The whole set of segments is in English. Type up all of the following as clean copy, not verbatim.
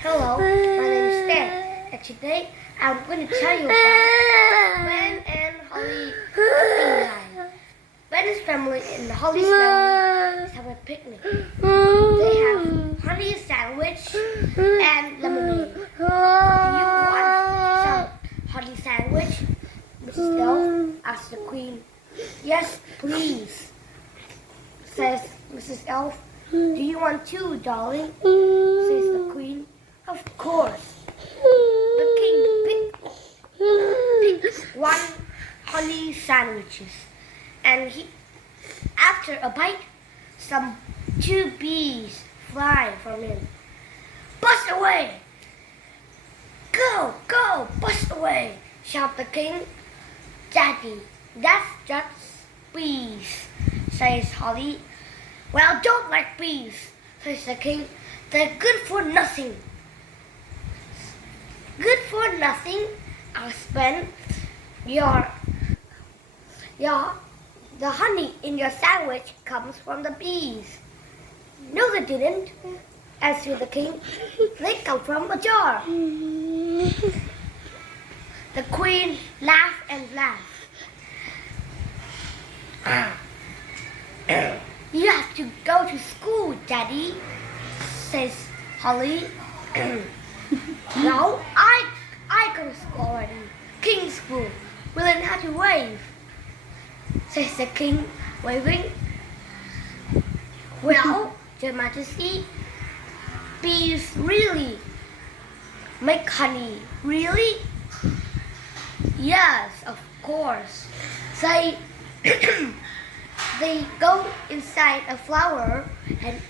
Hello, my name is Stan, and today I'm going to tell you about Ben and Holly beehive. Ben's family and Holly's family is having a picnic. They have honey sandwich and lemonade. Do you want some honey sandwich? Mrs. Elf asked the Queen. Yes, please, says Mrs. Elf. Do you want two, darling? Says the Queen. Of course. The King picked one honey sandwiches, and after a bite, two bees fly from him. Bust away! Go, go, bust away! Shouted the King. Daddy, that's just bees, says Holly. Well, don't like bees, says the King. They're good for nothing. Good for nothing? Asked Ben. The honey in your sandwich comes from the bees. No, they didn't, answered the King. They come from a jar. The Queen laughed and laughed. You have to go to school, Daddy, says Holly. No, I go to school already. King's school. We learn how to wave, says the King, waving. Well, Your Majesty, bees really make honey, really? Yes, of course. They they go inside a flower and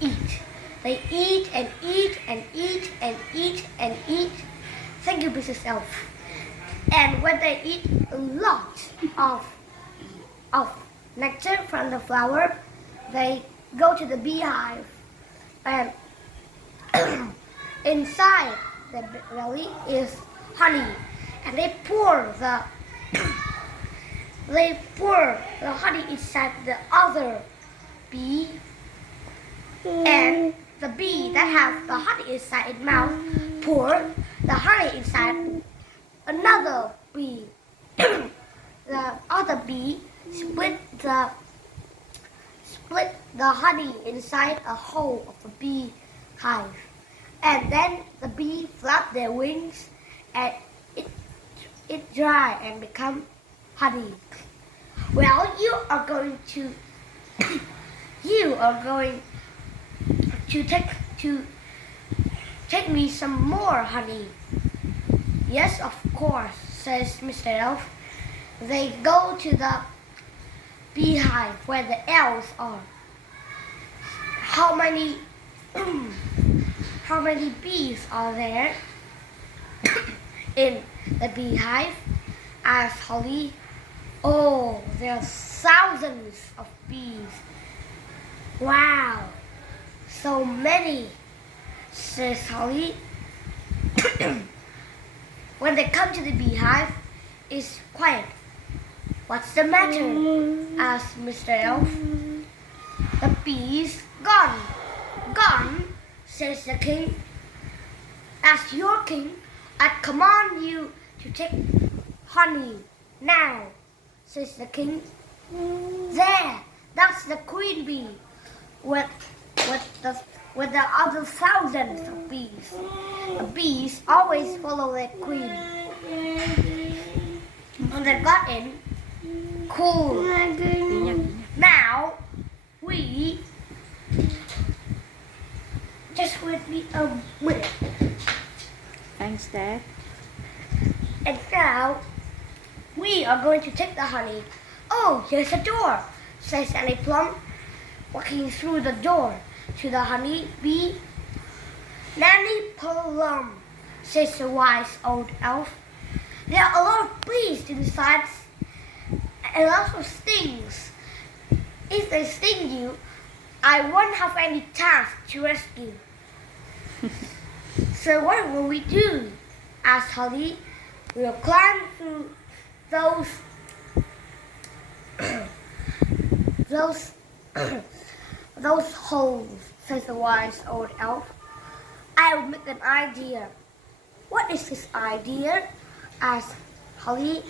eat. They eat and eat and eat and eat and eat. Thank you, Mrs. Elf. And when they eat a lot of nectar from the flower, they go to the beehive, and inside the belly is honey, and they pour the honey inside the other bee, and the bee that has the honey inside its mouth pour the honey inside another bee. The other bee split the honey inside a hole of the beehive, and then the bee flap their wings, and it dry and become honey. Well, you are going to take me some more honey. Yes, of course, says Mr. Elf. They go to the beehive where the elves are. How many bees are there in the beehive? Asked Holly. Oh, there are thousands of bees. Wow, so many, says Holly. When they come to the beehive, it's quiet. What's the matter? Asked Mr. Elf. The bees gone. Gone, says the King. As your king, I command you to take honey now, says the King. There, that's the queen bee with the other thousands of bees. The bees always follow their queen. When they got in, cool. Now we just wait me a minute. Thanks, Dad. And now we are going to take the honey. Oh, here's a door, says Annie Plum, walking through the door to the honey bee. Nanny Plum, says the wise old elf. There are a lot of bees inside and lots of stings. If they sting you, I won't have any task to rescue. So what will we do? Asked Holly. We'll climb through those holes, says the wise old elf. I'll make an idea. What is his idea? Asked Holly.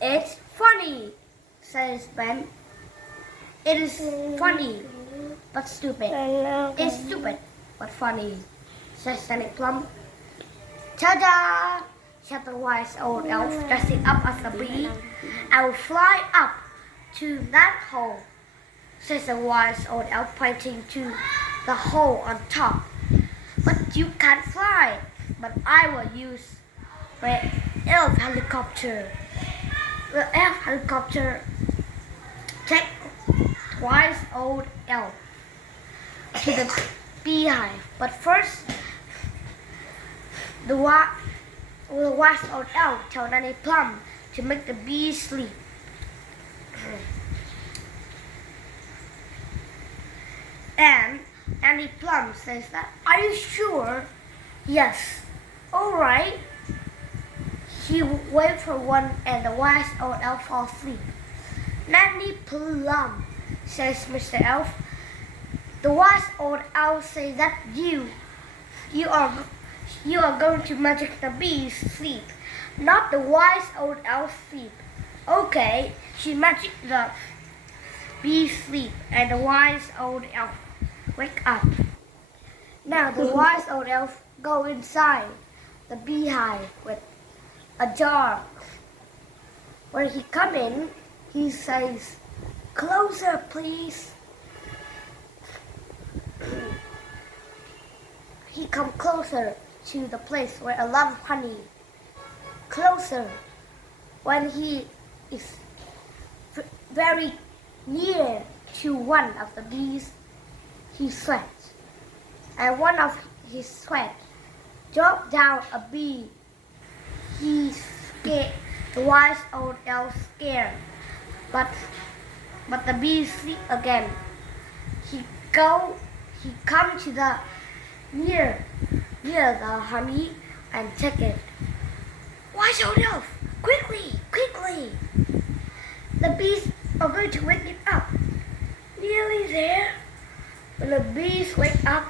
It's funny, says Ben. It is funny, but stupid. It's stupid, but funny, says Sandy Plum. Ta-da! Said the wise old elf, dressing up as a bee. I will fly up to that hole, says the wise old elf, pointing to the hole on top. But you can't fly. But I will use my elf helicopter. The elf helicopter takes wise old elf to the beehive. But first, the wise old elf tells Nanny Plum to make the bees sleep. And Nanny Plum says that, are you sure? Yes. All right. He waits for one and the wise old elf falls asleep. Nanny Plum, says Mr. Elf. The wise old elf says that you are going to magic the bees sleep, not the wise old elf sleep. Okay, she magicked the bees sleep and the wise old elf wake up. Now the wise old elf go inside the beehive with a jar. When he come in, he says, closer please. He come closer to the place where a lot of honey. Closer. When he is very near to one of the bees, he sweats. And one of his sweat dropped down a bee. He scared. The wise old elf scared. But the bees sleep again. He come to the near the honey and take it. Wise old elf, quickly! The bees are going to wake it up. Nearly there. When the bees wake up,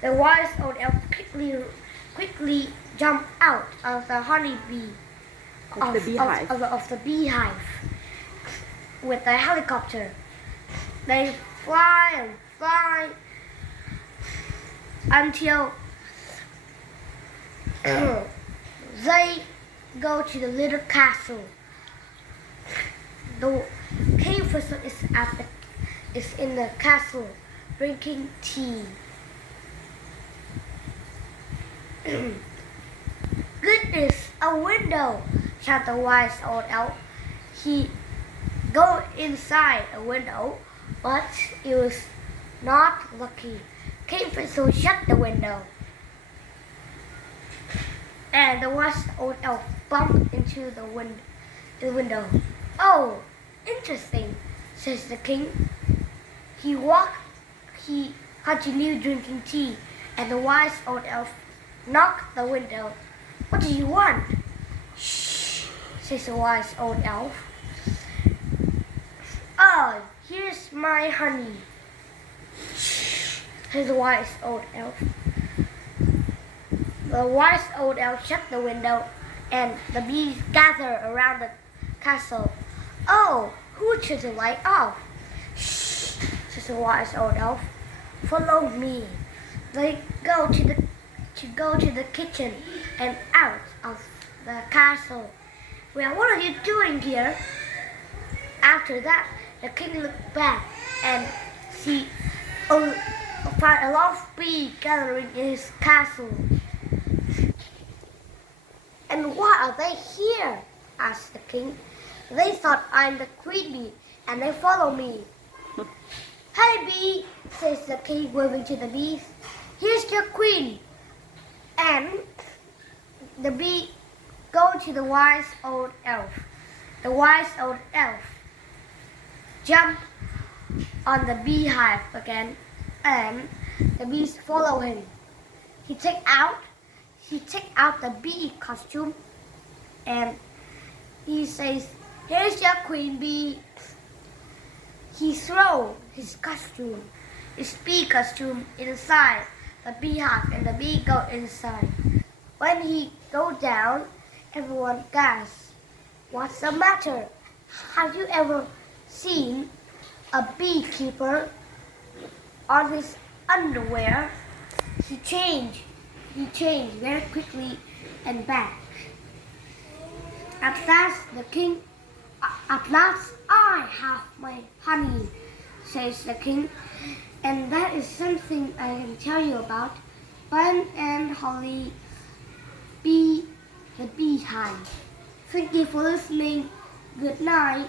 the wise old elf quickly jump out of the honeybee Of the beehive. Of the beehive with the helicopter. They fly and fly until they go to the little castle. The king officer is in the castle drinking tea. Goodness, a window! Shouted the wise old elf. He go inside a window, but it was not lucky. Kingfisher shut the window, and the wise old elf bumped into the window. Oh, interesting, says the king. He continued drinking tea, and the wise old elf knocked the window. What do you want? Shh, says the wise old elf. Oh, here's my honey. Shh, says the wise old elf. The wise old elf shut the window, and the bees gather around the castle. Oh, who turned the light off? Shh, says the wise old elf. Follow me. They go to the kitchen and out of the castle. Well, what are you doing here? After that, the king looked back and found a lot of bees gathering in his castle. And why are they here? Asked the king. They thought I'm the queen bee and they follow me. Hey bee, says the king, waving to the bees. Here's your queen. And the bee go to the wise old elf. The wise old elf jump on the beehive again, and the bees follow him. He take out the bee costume, and he says, "Here's your queen bee." He throw his bee costume inside a beehive and the bee go inside. When he go down, everyone gasps. What's the matter? Have you ever seen a beekeeper on his underwear? He changed very quickly and back. At last I have my honey, says the king. And that is something I can tell you about Ben and Holly the beehive. Thank you for listening. Good night.